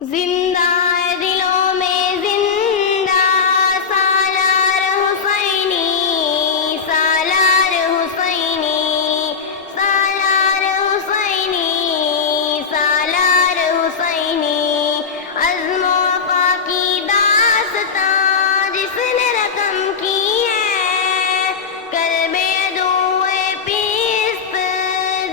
زندہ ہے دلوں میں زندہ سالار حسینی، سالار حسینی، سالار حسینی، سالار حسینی، عزم و وفا کی داستاں جس نے رقم کی ہے، قلب عدو پیست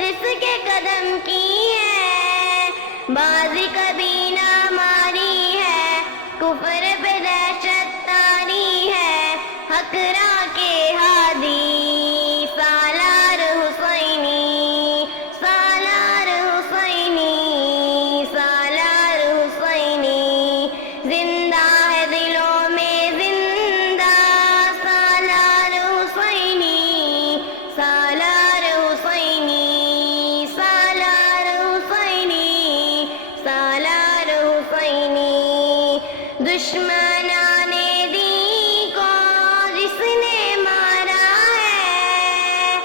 جس کے قدم کی ہے، بازی کبھی نہ ماری ہے، کفر پہ دہشت تاری ہے، حق راہ کے ہادی سالار حسینی، سالار حسینی، سالار حسینی، زندہ ہے دلوں میں زندہ سالار حسینی، سالار حسینی، سالار حسینی، سالار حسینی، دشمنان دین کو جس نے مارا ہے،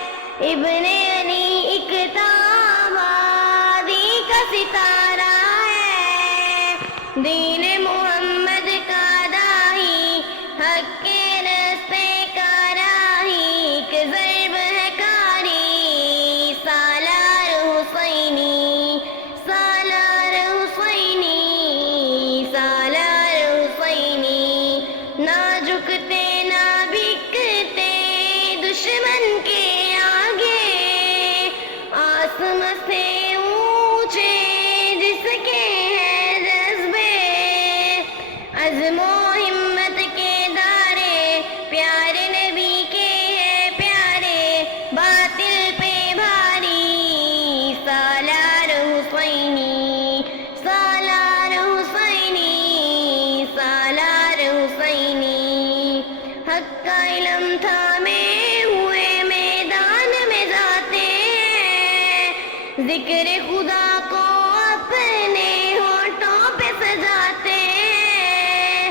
ابن علی ایک آبادی کا ستارہ ہے، دین محمد کا داعی، حق کے راستے کا راہی، ایک ضرب ہے کاری سالار حسینی، سالار حسینی، سالار حسینی، نہ جھکتے نہ بکتے دشمن کے آگے، آسمان سے اونچے جس کے ہیں جذبے، عزم و ہمت کے دارے، پیارے نبی کے ہیں پیارے، باطل پہ بھاری سالار حسینی، سالار حسینی، سالار حسینی، حق کا علم تھامے ہوئے میدان میں جاتے ہیں، ذکر خدا کو اپنے ہونٹوں پہ سجاتے ہیں،